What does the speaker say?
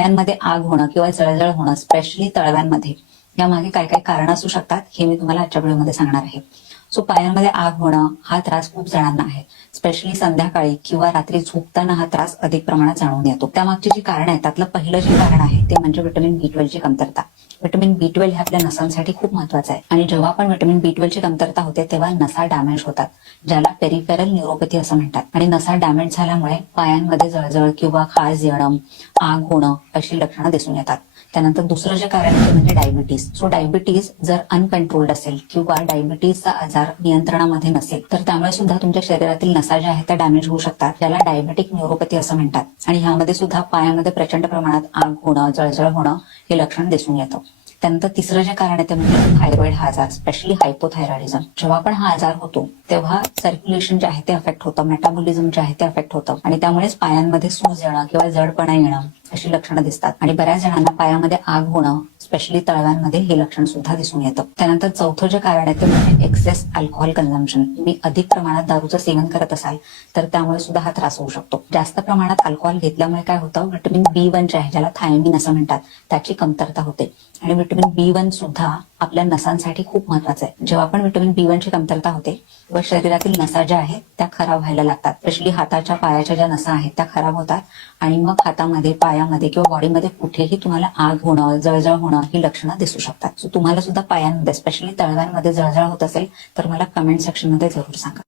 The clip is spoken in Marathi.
पायांमध्ये आग होणं किंवा जळजळ होणं, स्पेशली तळव्यांमध्ये, यामागे काय काय कारण असू शकतात हे मी तुम्हाला आजच्या व्हिडिओमध्ये सांगणार आहे. सो पायांमध्ये आग होणं हा त्रास खूप जणांना आहे. स्पेशली संध्याकाळी किंवा रात्री झोपताना हा त्रास अधिक प्रमाणात जाणवून येतो. त्यामागची जी कारण आहे त्यातलं पहिलं जे कारण आहे ते म्हणजे व्हिटॅमिन B12 ची कमतरता. व्हिटॅमिन B12 हे आपल्या नसांसाठी खूप महत्वाचं आहे आणि जेव्हा पण व्हिटॅमिन B12 ची कमतरता होते तेव्हा नसा डॅमेज होतात, ज्याला पेरिफेरल न्यूरोपॅथी असं म्हणतात. आणि नसा डॅमेज झाल्यामुळे पायांमध्ये जळजळ किंवा खाज येणं, आग होणं अशी लक्षणं दिसून येतात. त्यानंतर दुसरं जे कारण आहे ते म्हणजे डायबिटीज. सो डायबिटीज जर अनकंट्रोल्ड असेल किंवा डायबिटीजचा आजार नियंत्रणामध्ये नसेल तर त्यामुळे सुद्धा तुमच्या शरीरातील नसा ज्या आहेत त्या डॅमेज होऊ शकतात, ज्याला डायबेटिक न्यूरोपॅथी असं म्हणतात. आणि ह्यामध्ये सुद्धा पायामध्ये प्रचंड प्रमाणात आग होणं, जळजळ होणं हे लक्षण दिसून येतं. त्यानंतर तिसरं जे कारण आहे ते म्हणजे थायरॉइड हा आजार, स्पेशली हायपोथायरॉइडिझम. जेव्हा पण हा आजार होतो तेव्हा सर्क्युलेशन जे आहे ते अफेक्ट होतं, मेटाबॉलिझम जे आहे ते अफेक्ट होतं आणि त्यामुळेच पायांमध्ये सूज येणं किंवा जडपणा येणं अशी लक्षणं दिसतात. आणि बऱ्याच जणांना पायामध्ये आग होणं, स्पेशली तळव्यांमध्ये हे लक्षण सुद्धा दिसून येतं. त्यानंतर चौथं जे कारण आहे ते म्हणजे एक्सेस अल्कोहोल कन्झम्पशन. तुम्ही अधिक प्रमाणात दारूचं सेवन करत असाल तर त्यामुळे सुद्धा हा त्रास होऊ शकतो. जास्त प्रमाणात अल्कोहोल घेतल्यामुळे काय होतं, व्हिटॅमिन B1 जे आहे, ज्याला थायमिन असं म्हणतात, त्याची कमतरता होते. आणि व्हिटॅमिन B1 सुद्धा आपल्या नसांसाठी खूप महत्वाचं आहे. जेव्हा पण व्हिटॅमिन B1 ची कमतरता होते व शरीरातील नसा ज्या आहेत त्या खराब व्हायला लागतात. स्पेशली हाताच्या पायाच्या ज्या नसा आहेत त्या खराब होतात आणि मग हातामध्ये, पायामध्ये किंवा बॉडीमध्ये कुठेही तुम्हाला आग होणं, जळजळ होणं ही लक्षणं दिसू शकतात. सो तुम्हाला सुद्धा पायांमध्ये, स्पेशली तळव्यांमध्ये जळजळ होत असेल तर मला कमेंट सेक्शनमध्ये जरूर सांगा.